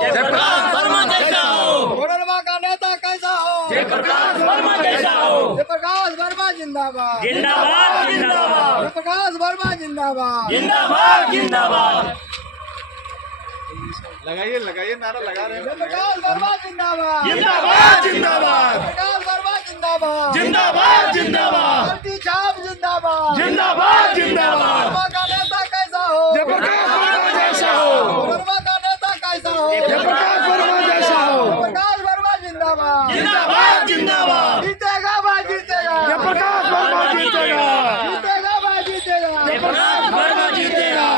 जयप्रकाश वर्मा जैसा हो। कोडरमा का नेता कैसा हो? जयप्रकाश वर्मा जैसा हो। जयप्रकाश वर्मा जिंदाबाद, जिंदाबाद जिंदाबाद जयप्रकाश वर्मा जिंदाबाद। जिंदाबाद जिंदाबाद। लगाइए लगाइए, नारा लगा रहे हैं। जयप्रकाश वर्मा जिंदाबाद, जिंदाबाद जिंदाबाद जयप्रकाश वर्मा जिंदाबाद, जिंदाबाद जिंदाबाद पार्टी छाप जिंदाबाद। जिंदाबाद जिंदाबाद। कोडरमा का नेता कैसा हो? जयप्रकाश वर्मा जैसा हो। कोडरमा का नेता कैसा हो? जयप्रकाश वर्मा जैसा हो। जयप्रकाश वर्मा जिंदाबाद। जिंदाबाद जिंदाबाद। जीतेगा भाई जीतेगा, जयप्रकाश वर्मा जीतेगा। जीतेगा भाई जीतेगा। जयप्रकाश वर्मा जीतेगा।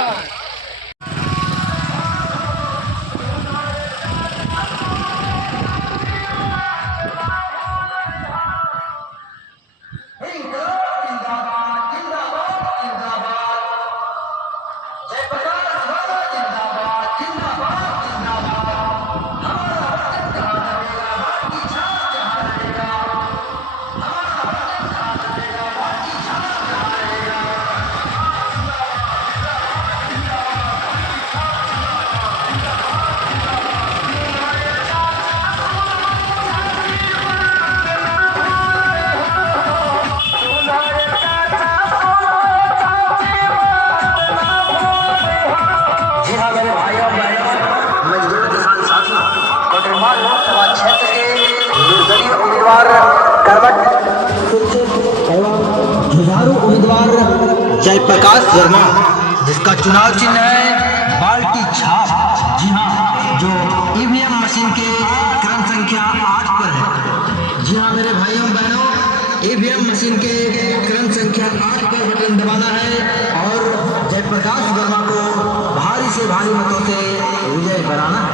लोकसभा क्षेत्र के निर्दलीय उम्मीदवार करवट एवं जुझारू उम्मीदवार जयप्रकाश वर्मा, जिसका चुनाव चिन्ह है बाल्टी छाप। जी हाँ, जो ईवीएम मशीन के क्रम संख्या 8 पर है। जी हाँ मेरे भाइयों बहनों, ईवीएम मशीन के क्रम संख्या 8 पर बटन दबाना है और जयप्रकाश वर्मा को भारी से भारी मतों से विजय कराना है।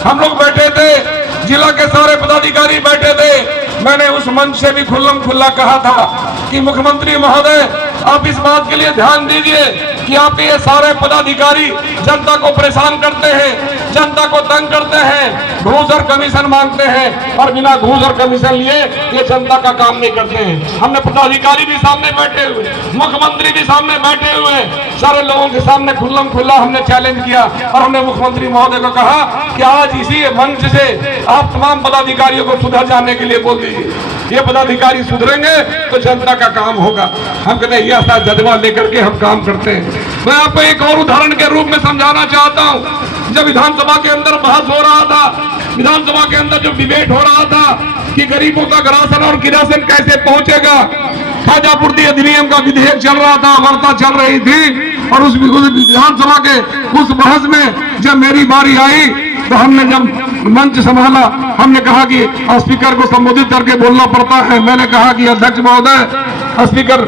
हम लोग बैठे थे, जिला के सारे पदाधिकारी बैठे थे। मैंने उस मंच से भी खुल्लम खुल्ला कहा था कि मुख्यमंत्री महोदय, आप इस बात के लिए ध्यान दीजिए कि आप ये सारे पदाधिकारी जनता को परेशान करते हैं, जनता को तंग करते हैं, घूस और कमीशन मांगते हैं और बिना घूस और कमीशन लिए ये जनता का काम नहीं करते हैं। हमने पदाधिकारी भी सामने बैठे हुए, मुख्यमंत्री भी सामने बैठे हुए, सारे लोगों के सामने खुल्लम खुल्ला हमने चैलेंज किया और हमने मुख्यमंत्री महोदय को कहा कि आज इसी मंच से आप तमाम पदाधिकारियों को सुधर जाने के लिए बोल दीजिए। ये पदाधिकारी सुधरेंगे तो जनता का काम होगा। हम कहते हैं यह ऐसा जज्बा लेकर के हम काम करते हैं। मैं आपको एक और उदाहरण के रूप में समझाना चाहता हूँ। जब विधानसभा के अंदर बहस हो रहा था, विधानसभा के अंदर जो डिबेट हो रहा था कि गरीबों का राशन और किरासन कैसे पहुंचेगा, खाजापूर्ति अधिनियम का विधेयक चल रहा था, वार्ता चल रही थी, और उस विधानसभा के उस बहस में जब मेरी बारी आई तो हमने जब मंच संभाला, हमने कहा कि स्पीकर को संबोधित करके बोलना पड़ता है। मैंने कहा कि अध्यक्ष महोदय, स्पीकर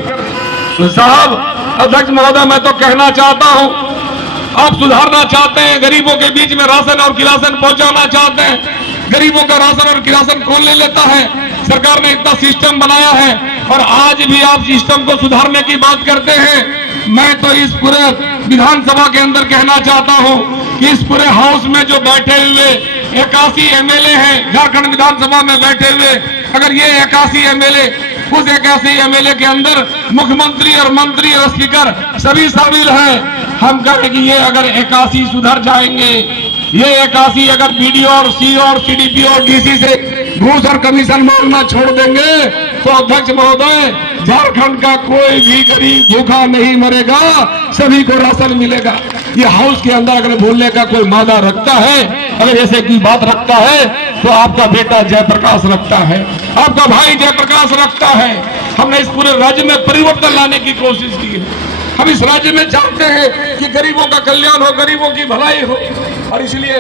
साहब, अध्यक्ष महोदय, मैं तो कहना चाहता हूं, आप सुधारना चाहते हैं, गरीबों के बीच में राशन और किरासन पहुंचाना चाहते हैं, गरीबों का राशन और किरासन कौन ले लेता है? सरकार ने इतना सिस्टम बनाया है और आज भी आप सिस्टम को सुधारने की बात करते हैं। मैं तो इस पूरे विधानसभा के अंदर कहना चाहता हूं कि इस पूरे हाउस में जो बैठे हुए 81 एमएलए हैं, झारखंड विधानसभा में बैठे हुए, अगर ये 81 एमएलए, उस 81 एमएलए के अंदर मुख्यमंत्री और मंत्री और स्पीकर सभी शामिल हैं। हम कहें कि ये अगर 81 सुधर जाएंगे, ये 81 अगर बीडीओ और सीओ और सीडीपी और डीसी से घूस और कमीशन मांगना छोड़ देंगे तो अध्यक्ष महोदय, झारखंड का कोई भी गरीब भूखा नहीं मरेगा, सभी को राशन मिलेगा। ये हाउस के अंदर अगर बोलने का कोई मादा रखता है, अगर ऐसे की बात रखता है, तो आपका बेटा जयप्रकाश रखता है, आपका भाई जयप्रकाश रखता है। हमने इस पूरे राज्य में परिवर्तन लाने की कोशिश की है। हम इस राज्य में चाहते हैं कि गरीबों का कल्याण हो, गरीबों की भलाई हो, और इसलिए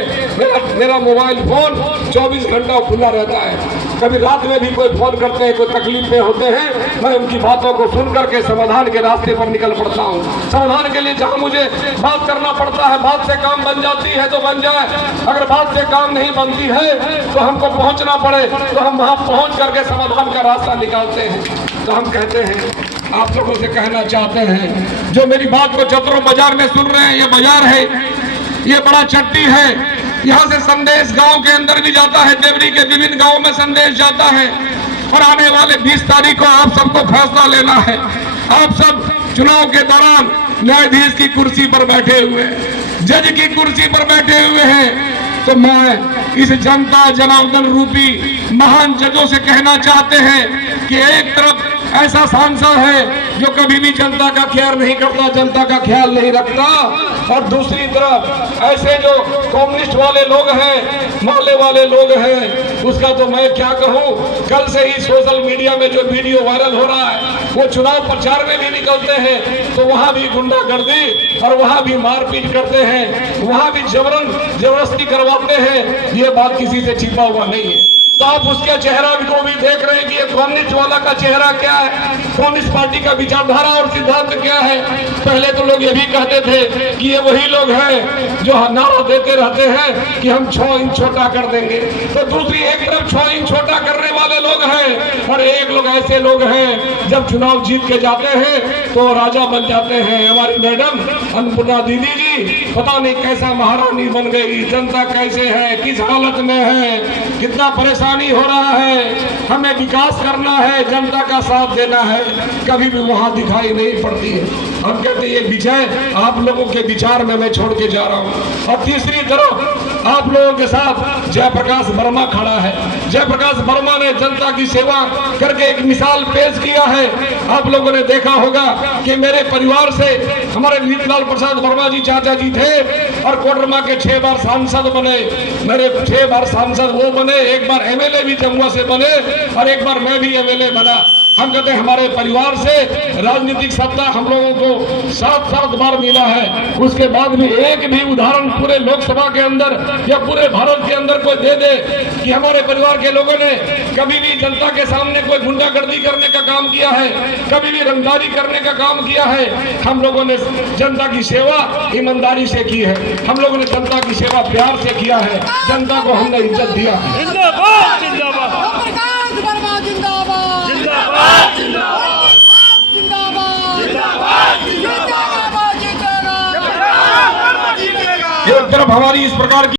मेरा मोबाइल फोन 24 घंटा खुला रहता है। कभी रात में भी कोई फोन करते हैं, कोई तकलीफ में होते हैं, मैं उनकी बातों को सुन करके समाधान के रास्ते पर निकल पड़ता हूँ। समाधान के लिए जहाँ मुझे बात करना पड़ता है, बात से काम बन जाती है तो बन जाए, अगर बात से काम नहीं बनती है तो हमको पहुँचना पड़े तो हम वहाँ पहुँच करके समाधान का रास्ता निकालते हैं। तो हम कहते हैं, आप लोगों से कहना चाहते हैं, जो मेरी बात को चतुरों बाजार में सुन रहे हैं, ये बाजार है, ये बड़ा चट्टी है, यहाँ से संदेश गांव के अंदर भी जाता है, देवरी के विभिन्न गांवों में संदेश जाता है, और आने वाले 20 तारीख को आप सबको फैसला लेना है। आप सब चुनाव के दौरान न्यायाधीश की कुर्सी पर बैठे हुए, जज की कुर्सी पर बैठे हुए हैं, तो मैं इस जनता जनार्दन रूपी महान जजों से कहना चाहते हैं कि एक तरफ ऐसा सांसद है जो कभी भी जनता का ख्याल नहीं करता, जनता का ख्याल नहीं रखता, और दूसरी तरफ ऐसे जो कम्युनिस्ट वाले लोग हैं, मोहल्ले वाले लोग हैं, उसका तो मैं क्या कहूँ। कल से ही सोशल मीडिया में जो वीडियो वायरल हो रहा है, वो चुनाव प्रचार में भी निकलते हैं तो वहाँ भी गुंडागर्दी और वहाँ भी मारपीट करते हैं, वहाँ भी जबरदस्ती करवाते हैं। ये बात किसी से छिपा हुआ नहीं है। तो आप उसके चेहरा को भी देख रहे हैं कि ये कम्युनिस्ट वाला का चेहरा क्या है, कम्युनिस्ट पार्टी का विचारधारा और सिद्धांत क्या है। पहले तो लोग ये भी कहते थे कि ये वही लोग हैं जो नारा देते रहते हैं कि हम 6 इंच छोटा कर देंगे, तो दूसरी एक तरफ 6 इंच छोटा करने वाले लोग हैं, और एक लोग ऐसे लोग हैं जब चुनाव जीत के जाते हैं तो राजा बन जाते हैं। हमारी मैडम अन्नपूर्णा दीदी जी पता नहीं कैसा महारानी बन गई, जनता कैसे है, किस हालत में है, कितना परेशान हो रहा है, हमें विकास करना है, जनता का साथ देना है, कभी भी वहां दिखाई नहीं पड़ती है। हम कहते हैं ये विजय आप लोगों के विचार में मैं छोड़ के जा रहा हूं। और तीसरी तरफ आप लोगों के साथ जयप्रकाश वर्मा खड़ा है। जयप्रकाश वर्मा ने जनता की सेवा करके एक मिसाल पेश किया है। आप लोगों ने देखा होगा कि मेरे परिवार से हमारे नीतलाल प्रसाद वर्मा जी चाचा जी थे और कोडरमा के 6 बार सांसद बने। मेरे 6 बार सांसद वो बने, एक बार एमएलए भी जमुआ से बने और एक बार मैं भी एमएलए बना। हम कहते हैं हमारे परिवार से राजनीतिक सत्ता हम लोगों को 7 बार मिला है। उसके बाद भी एक भी उदाहरण पूरे लोकसभा के अंदर या पूरे भारत के अंदर कोई दे दे कि हमारे परिवार के लोगों ने कभी भी जनता के सामने कोई गुंडागर्दी करने का काम किया है, कभी भी रंगदारी करने का काम किया है। हम लोगों ने जनता की सेवा ईमानदारी से की है, हम लोगों ने जनता की सेवा प्यार से किया है, जनता को हमने इज्जत दिया है। जिंदाबाद जिंदाबाद जयप्रकाश वर्मा जिंदाबाद, जिंदाबाद जिंदाबाद जिंदाबाद, जिंदाबाद जीतेगा, जीतेगा। जिंदाबाद एक तरफ हमारी इस प्रकार की